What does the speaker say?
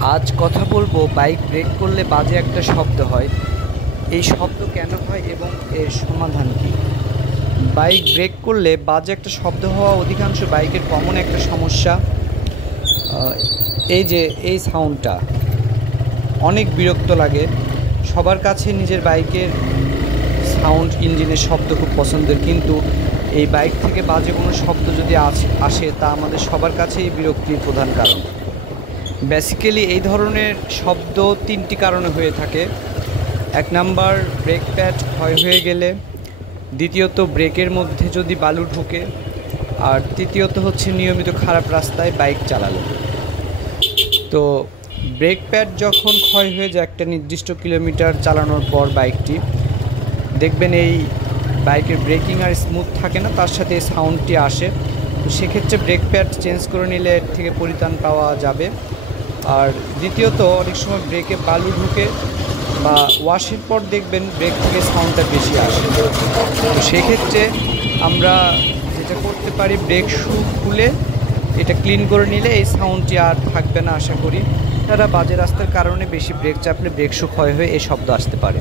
আজ কথা বলবো বাইক ব্রেক করলে বাজে একটা শব্দ হয়। এই শব্দ কেন হয় এবং এর সমাধান কী? বাইক ব্রেক করলে বাজে একটা শব্দ হওয়া অধিকাংশ বাইকের কমন একটা সমস্যা। আহ, এই যে এই সাউন্ডটা অনেক বিরক্ত লাগে। সবার কাছে নিজের বাইকের সাউন্ড, ইঞ্জিনের শব্দ খুব পছন্দের, কিন্তু এই বাইক থেকে বাজে কোনো শব্দ যদি আসে তা আমাদের সবার কাছেই বিরক্তির প্রধান কারণ। বেসিক্যালি এই ধরনের শব্দ তিনটি কারণে হয়ে থাকে। এক নাম্বার, ব্রেক প্যাড ক্ষয় হয়ে গেলে। দ্বিতীয়ত, ব্রেকের মধ্যে যদি বালু ঢোকে। আর তৃতীয়ত হচ্ছে নিয়মিত খারাপ রাস্তায় বাইক চালালে। তো ব্রেক প্যাড যখন ক্ষয় হয়ে যায় একটা নির্দিষ্ট কিলোমিটার চালানোর পর বাইকটি, দেখবেন এই বাইকের ব্রেকিং আর স্মুথ থাকে না, তার সাথে সাউন্ডটি আসে। তো সেক্ষেত্রে ব্রেক প্যাড চেঞ্জ করে নিলে এর থেকে পরিত্রাণ পাওয়া যাবে। আর দ্বিতীয়ত, অনেক সময় ব্রেকে বালু ঢুকে বা ওয়াশের পর দেখবেন ব্রেক থেকে সাউন্ডটা বেশি আসে। তো সেক্ষেত্রে আমরা যেটা করতে পারি, ব্রেক শু খুলে এটা ক্লিন করে নিলে এই সাউন্ডটি আর থাকবে না আশা করি। তারা বাজে রাস্তার কারণে বেশি ব্রেক চাপলে ব্রেক শু ক্ষয় হয়ে এই শব্দ আসতে পারে।